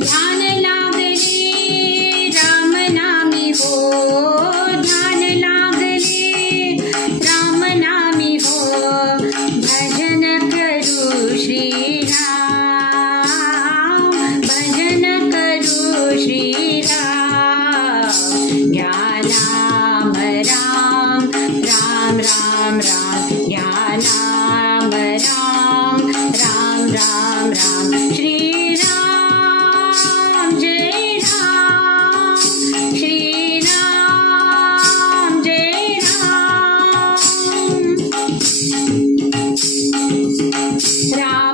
ध्यान लागले राम नामी हो, ध्यान लागले राम नामी हो। भजन करू श्रीराम, भजन करू श्रीराम। या नाम राम राम राम राम। Now.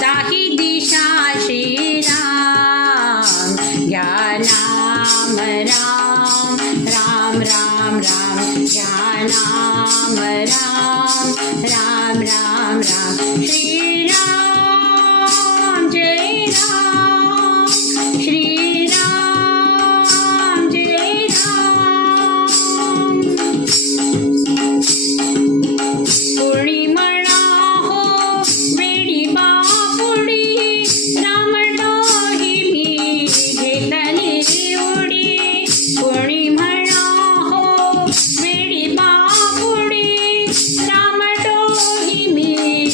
दाही दिशा श्रीराम या नाम राम राम राम राम या नाम राम राम राम राम श्रीराम जय राम श्रीराम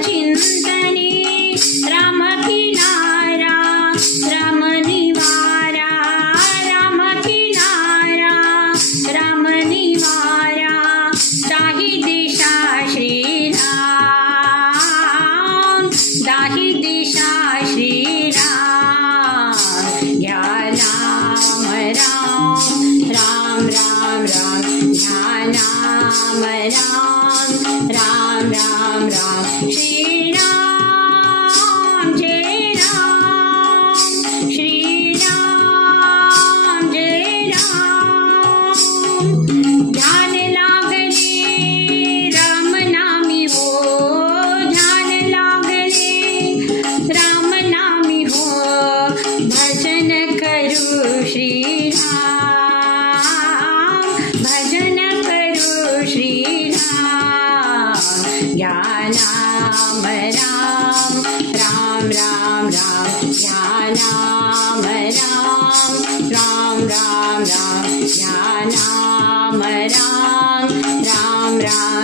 रामचिंतनी राम किनारा राम निवारा राम किनारा राम निवारा दाही दिशा श्रीराम दाही दिशा श्रीराम या नाम राम राम राम राम या नाम राम राम राम राम राम